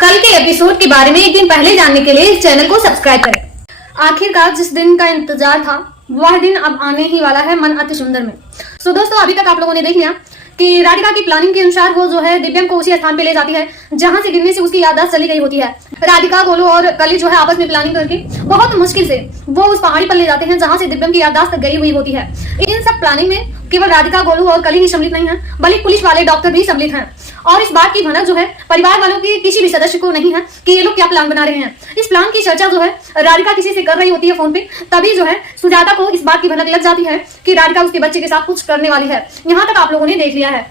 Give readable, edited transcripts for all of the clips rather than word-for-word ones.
कल के एपिसोड के बारे में एक दिन पहले जानने के लिए इस चैनल को सब्सक्राइब करें। आखिरकार जिस दिन का इंतजार था वह दिन अब आने ही वाला है मन अति सुंदर में। सो दोस्तों, अभी तक आप लोगों ने देख लिया कि राधिका की प्लानिंग के अनुसार वो जो है दिव्यम को उसी स्थान पे ले जाती है जहां से गिरने से उसकी याददाश्त चली गई होती है। राधिका, गोलू और कली जो है आपस में प्लानिंग करके बहुत मुश्किल से वो उस पहाड़ी पर ले जाते हैं जहां से दिव्यम की याददाश्त गई हुई होती है। इन सब प्लानिंग में केवल राधिका, गोलू और कली ही सम्मिलित नहीं है, बल्कि पुलिस वाले डॉक्टर भी सम्मिलित हैं। और इस बात की भनक जो है परिवार वालों की किसी भी सदस्य को नहीं है कि ये लोग क्या प्लान बना रहे हैं। इस प्लान की चर्चा जो है राधिका किसी से कर रही होती है फोन पे, तभी जो है सुजाता को इस बात की भनक लग जाती है कि राधिका उसके बच्चे के साथ कुछ करने वाली है। यहाँ तक आप लोगों ने देख लिया है।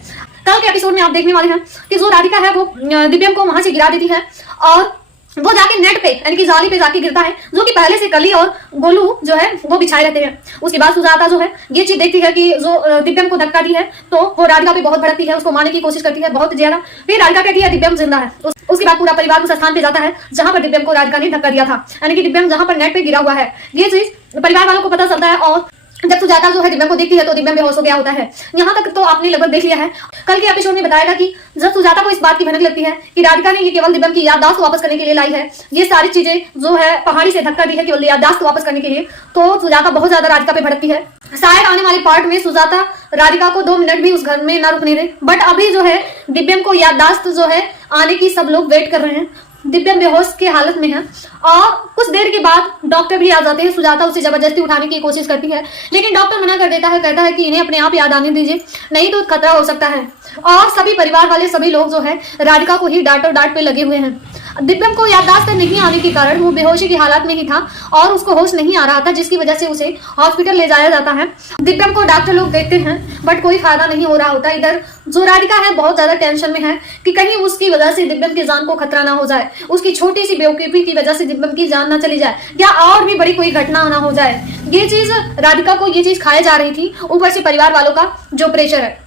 कल के एपिसोड में आप देखने वाले हैं कि जो राधिका है वो दिव्यम को वहां से गिरा देती है और वो जाके नेट पे यानी कि जाली पे जाके गिरता है, जो कि पहले से कली और गोलू जो है वो बिछाए रहते हैं। उसके बाद सुजाता जो है ये चीज देखती है कि जो दिव्यम को धक्का दी है तो वो राधिका पे बहुत भड़कती है, उसको मारने की कोशिश करती है बहुत ज्यादा। फिर राधिका कहती है दिव्यम जिंदा है। उसके बाद पूरा परिवार उस स्थान पे जाता है जहां पर दिव्यम को राधिका ने धक्का दिया था, यानी कि दिव्यम जहां पर नेट पे गिरा हुआ है। ये चीज परिवार वालों को पता चलता है और जब सुजाता जो है दिव्यम को देखती है तो दिव्यम बेहोश हो गया होता है। यहाँ तक तो आपने लगभग देख लिया है। कल के एपिसोड में बताएगा कि जब सुजाता को इस बात की भनक लगती है कि राधिका ने ये केवल दिव्यम की याददाश्त वापस करने के लिए लाई है, ये सारी चीजें जो है पहाड़ी से धक्का दी है केवल याददाश्त वापस करने के लिए, तो सुजाता बहुत ज्यादा राधिका पे भड़कती है। शायद आने वाले पार्ट में सुजाता राधिका को 2 मिनट भी उस घर में न रुकने दे, बट अभी जो है दिव्यम को याददाश्त जो है आने की सब लोग वेट कर रहे हैं। दिव्यम बेहोश की हालत में है और कुछ देर के बाद डॉक्टर भी आ जाते हैं। सुजाता उसे जबरदस्ती उठाने की कोशिश करती है, लेकिन डॉक्टर मना कर देता है, कहता है कि इन्हें अपने आप याद आने दीजिए, नहीं तो खतरा हो सकता है। और सभी परिवार वाले सभी लोग जो है राधिका को ही डांट पे लगे हुए हैं। दिव्यम को याददाश्त नहीं आने के कारण वो बेहोशी की हालत में ही था और उसको होश नहीं आ रहा था, जिसकी वजह से उसे हॉस्पिटल ले जाया जाता है। दिव्यम को डॉक्टर लोग देखते हैं बट कोई फायदा नहीं हो रहा होता। इधर जो राधिका है बहुत ज्यादा टेंशन में है कि कहीं उसकी वजह से दिव्यम की जान को खतरा ना हो जाए, उसकी छोटी सी बेवकूफी की वजह से दिव्यम की जान ना चली जाए या और भी बड़ी कोई घटना ना हो जाए। ये चीज राधिका को ये चीज खाई जा रही थी, ऊपर से परिवार वालों का जो प्रेशर है।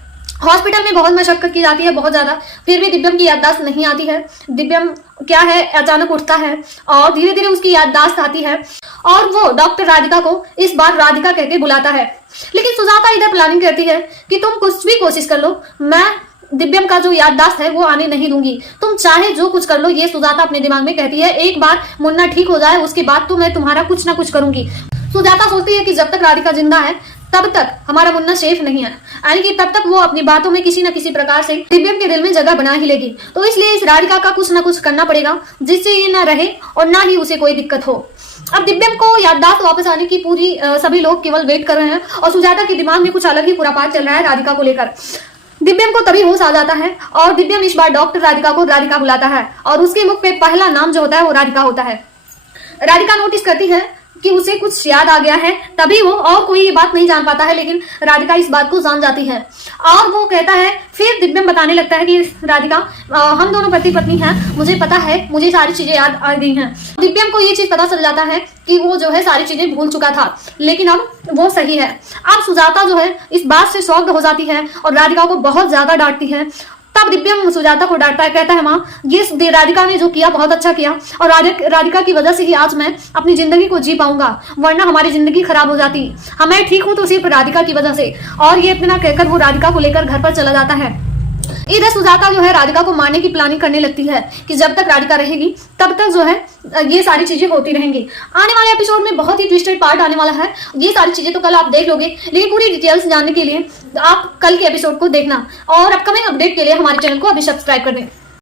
हॉस्पिटल में बहुत मशक्कत की जाती है, बहुत ज्यादा, फिर भी दिव्यम की याददाश्त नहीं आती है। दिव्यम क्या है अचानक उठता है और धीरे धीरे उसकी याददाश्त आती है और वो डॉक्टर राधिका को इस बार राधिका कहकर बुलाता है। लेकिन सुजाता इधर प्लानिंग करती है कि तुम कुछ भी कोशिश कर लो, मैं दिव्यम का जो याददाश्त है वो आने नहीं दूंगी, तुम चाहे जो कुछ कर लो। ये सुजाता अपने दिमाग में कहती है। एक बार मुन्ना ठीक हो जाए उसके बाद तो मैं तुम्हारा कुछ ना कुछ करूंगी। सुजाता सोचती है कि जब तक राधिका जिंदा है तब तक हमारा मुन्ना सेफ नहीं है, यानी कि तब तक वो अपनी बातों में किसी न किसी प्रकार से दिव्यम के दिल में जगह बना ही लेगी। तो इसलिए इस राधिका का कुछ ना कुछ करना पड़ेगा जिससे ये ना रहे और ना ही उसे कोई दिक्कत हो। अब दिव्यम को याददाश्त वापस आने की पूरी सभी लोग केवल वेट कर रहे हैं और सुजाता के दिमाग में कुछ अलग ही खुरापात चल रहा है राधिका को लेकर। दिव्यम को तभी होश आ जाता है और दिव्यम इस बार डॉक्टर राधिका को राधिका बुलाता है और उसके मुख पे पहला नाम जो होता है वो राधिका होता है। राधिका नोटिस करती है कि उसे कुछ याद आ गया है, तभी वो और कोई ये बात नहीं जान पाता है, लेकिन राधिका इस बात को जान जाती है और वो कहता है। फिर दिव्यम बताने लगता है कि राधिका हम दोनों पति पत्नी हैं, मुझे पता है, मुझे सारी चीजें याद आ गई हैं। दिव्यम को ये चीज पता चल जाता है कि वो जो है सारी चीजें भूल चुका था, लेकिन अब वो सही है। अब सुजाता जो है इस बात से शॉक्ड हो जाती है और राधिका को बहुत ज्यादा डांटती है। तब दिव्यम सुजाता को डांटता है, कहता है माँ ये राधिका ने जो किया बहुत अच्छा किया और राधिका की वजह से ही आज मैं अपनी जिंदगी को जी पाऊंगा, वरना हमारी जिंदगी खराब हो जाती। मैं ठीक हूं तो सिर्फ राधिका की वजह से। और ये इतना कहकर वो राधिका को लेकर घर पर चला जाता है। इधर सुजाता जो है राधिका को मारने की प्लानिंग करने लगती है कि जब तक राधिका रहेगी तब तक जो है ये सारी चीजें होती रहेंगी। आने वाले एपिसोड में बहुत ही ट्विस्टेड पार्ट आने वाला है। ये सारी चीजें तो कल आप देख लोगे, लेकिन पूरी डिटेल्स जानने के लिए आप कल के एपिसोड को देखना और अपकमिंग अपडेट के लिए हमारे चैनल को अभी सब्सक्राइब कर दें।